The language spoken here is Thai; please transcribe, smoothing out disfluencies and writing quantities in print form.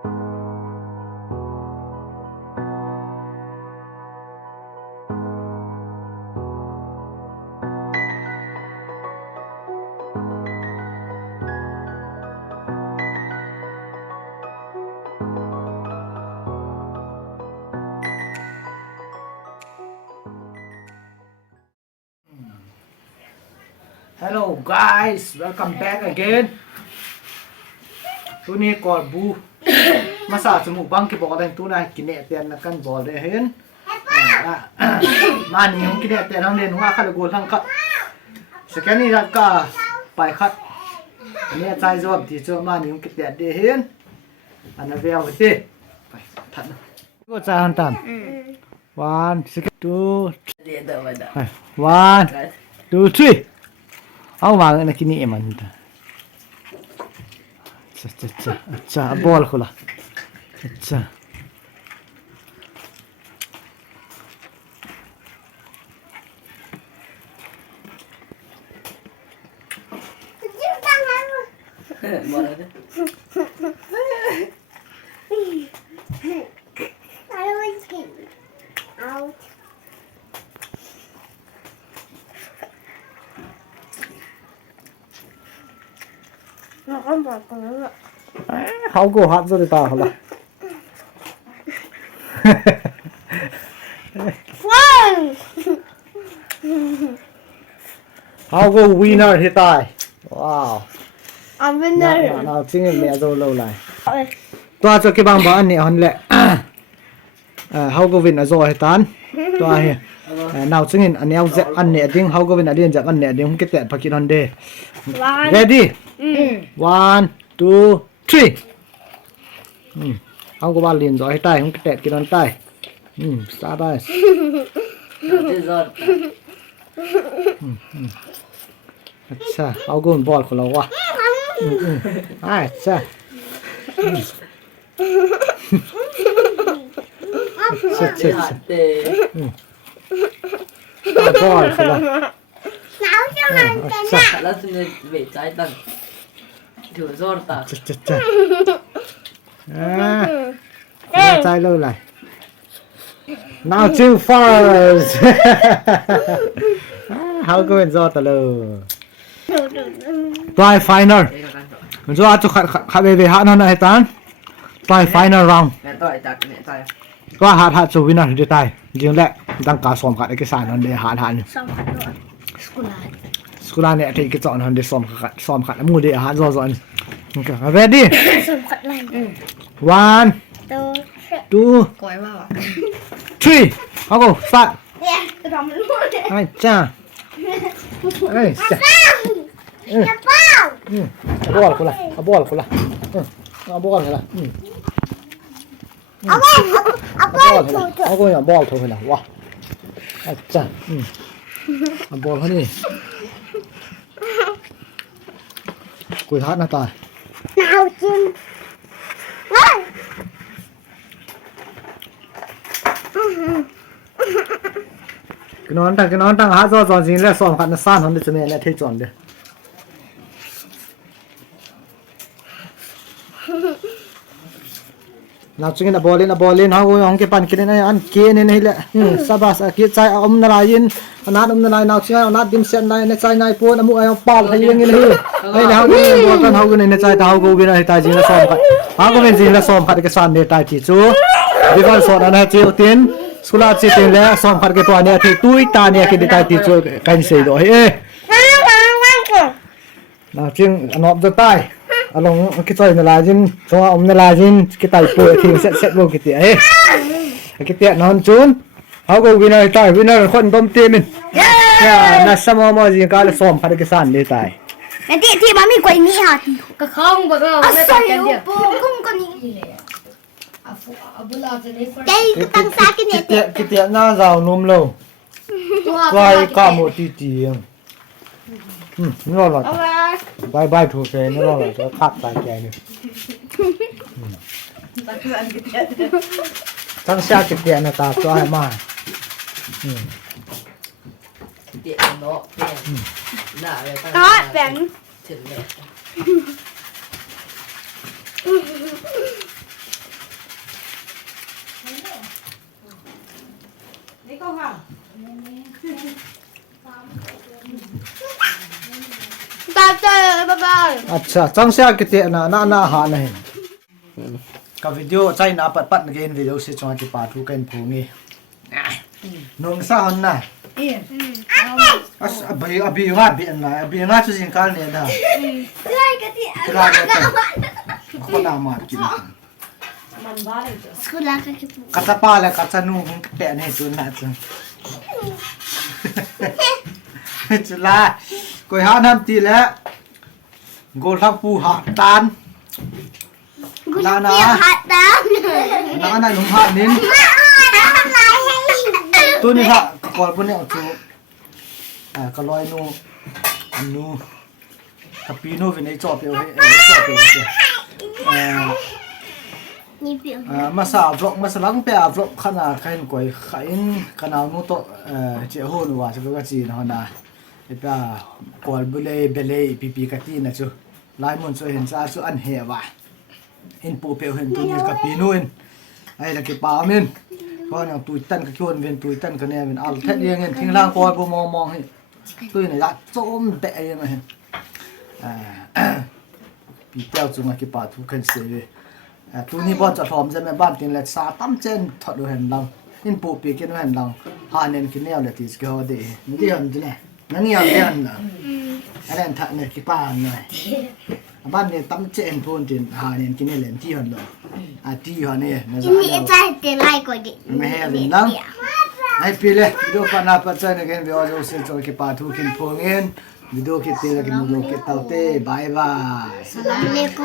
Hello guys, welcome back again. ตัวนี้ก่อนบูมาสาสมุบังกี่บอกอะไรตัวนั้นกินเนตเตียนกันบอกเลยเห็นมานี่ผมกินเนตเตียนทั้งเรียนว่าข้าเลยกูทั้งคัดสแกนนี่รัดก็ไปคัดอันนี้ใจจบที่เจอมานี่ผมกินเตียนได้เห็นอันนั้นเวลที่ไปทันก็ใจหันตามone two one two threeเอาวางในกินนี่เอ็มันจ้าบอลเขาละจ้าเขากูฮัทสุดตาเขาละเขากูวินเนอร์ที่ตายว้าววินเนอร์เราจริงๆเนี่ยโดนเราเลยตัวจะกี่บางบ้านเนี่ยฮันแหละเขากูวินโซ่ให้ตันตัวเฮียน่าจริงๆอันนี้เอาจะอันเนี่ยจริงเขากูวินอันนี้จากอันเนี่ยจริงผมคิดแต่พักกินฮันเดย์ ready one two three เขาก็ว่าเรียนจอยให้ใต้ผมแตะกินนอนใต้สตาร์ได้अच्छा เขาก็บอลของเราว่ะअच्छाบอลของเราแล้วจะเบียดใจตั้งถือโซ่ตาใจเลยเลย now two first เขาก็เป็นโซ่ตลอดตัวไฟนอลมันจะอาจจะขับไปหาหน่อยตันตัวไฟนอล round แม่ต่อยจากแม่ใจก็หาจะวินเนอร์จะตายจริงๆแหละตั้งการสอบขัดเอกสารนั่นเดี๋ยวหาสอบขัดด้วยสกุลาเนี่ยที่กิจการนั่นเดี๋ยวสอบขัดมูเดี๋ยวหาซ้อนโอเค ready สอบขัดอะไร one two ก้อยว่า three เอาgo start เนี่ยจะทำมันรู้เลย ไอ้จ้าไอ้จ้าจะเป้าเอาบอลคนละเอาบอลคนละเอาบอลคนละเอาบอลถูกเอาก็อย่าบอลถูกเลยนะว้าไอ้จ้าเอาบอลเขานี่กุยฮัทหน้าตาหนาวจริงกินนอนตั้งหาจอจริงแล้วสอบขัดน่ะซ่านเขาจะมีอะไรที่จอนเด้อนับจริงนะบอลเล่นเขาก็ยังเก็บปันกินในอันเกนนี่แหละสบายกิจใจอมนาลายินนัดอมนาลายนับจริงนัดดิมเซนในใจในปวดน้ำมูกไอ้ปอลให้ยังไงเลยไอ้เขาก็บอลกันเขาก็ในใจแต่เขาก็วินให้ตายจริงแล้วสอบขัดเขาก็เป็นจริงแล้วสอบขัดเอกสารเดตายที่จูดีกว่าสอนอะไรเจ้าเตียนสุราจิตแล้วสอบขัดกับตัวเนี่ยที่ตุ้ยตาเนี่ยกินตายที่จูกันเสียด้วยนับจริงนอบจะตายอารมณ์คิดใจในลายจินชัวอมในลายจินคิดใจป่วยทิ้งเสร็จโลกิเตะกิเตะนอนจูนเขาก็วินอะไรตายวินอะไรคนต้มเตี้ยมินน่าสมองมันจิงการซ้อมพัดกิสานได้ตายแต่ที่มันมีกว่านี้ฮะก็เข้าบอกว่าไม่ตัดกันเดียวกุ้งก็นี่ใจตั้งซากินเนี่ยกิเตะน่าจะนุ่มเลยไล่ก้ามตีตีนี่รอดบายถูกเลยนี่รอดจะขัดตายแกนี่ทั้งชาติเตียนตาตัวให้มาเดี๋ยวเนาะหน้าเลยตั้งแบงถึงเลย अच्छा चंगसे किते ना ना ना हा नहीं का वीडियो चाइ ना पट पट गेन वीडियो से चों की पाथु केन भूंगी नोंग सा हन ना अस अभी वा भी ना अभी ना चु जिन काल ने दा करा को ना मार की Sekolah kaki pu. kata pala kata nu pe ne tu na chu chula koi ha nam ti la gol thak pu ha tan Guna pia hatam. na na num ha nin tu ni ha kol pu ne chu ka loi nu anu ka pi nu vi nei cho pe cho pe Ni pia. masa vlog masa lang pe vlog khana khain koi khain kana nu to che ho nu wa se ka chi na na e pa kol bule bele pipi ka ti na chu lai mun so hen sa chu an he wa in pu pe hen tu ni ka pi nu in ai la ke pa min ko na tu tan ka chon ven tu tan ka ne ven al the liang en thing lang ko bu mong mong hi tu ni la chom pe ai ma hen pi teo chu ma ke pa thu kan se ve tu ni bo cha thom je me ban tin le sa tam chen thot do hen lang in pu pi ken hen lang ha nen kin ne le ti ske ho de ni de han de nang ya de han na ala tha ne ki pa na ban ne tam chen pun tin ha nen kin ne len ti han lo a ti ha ne na za Ini cai te lai ko di. me he ven lang ai pi le video pa na pa chen again vi audio se cho ki pa thu kin phong en video ki te la ki mu lo ki tau te bye bye Assalamualaikum.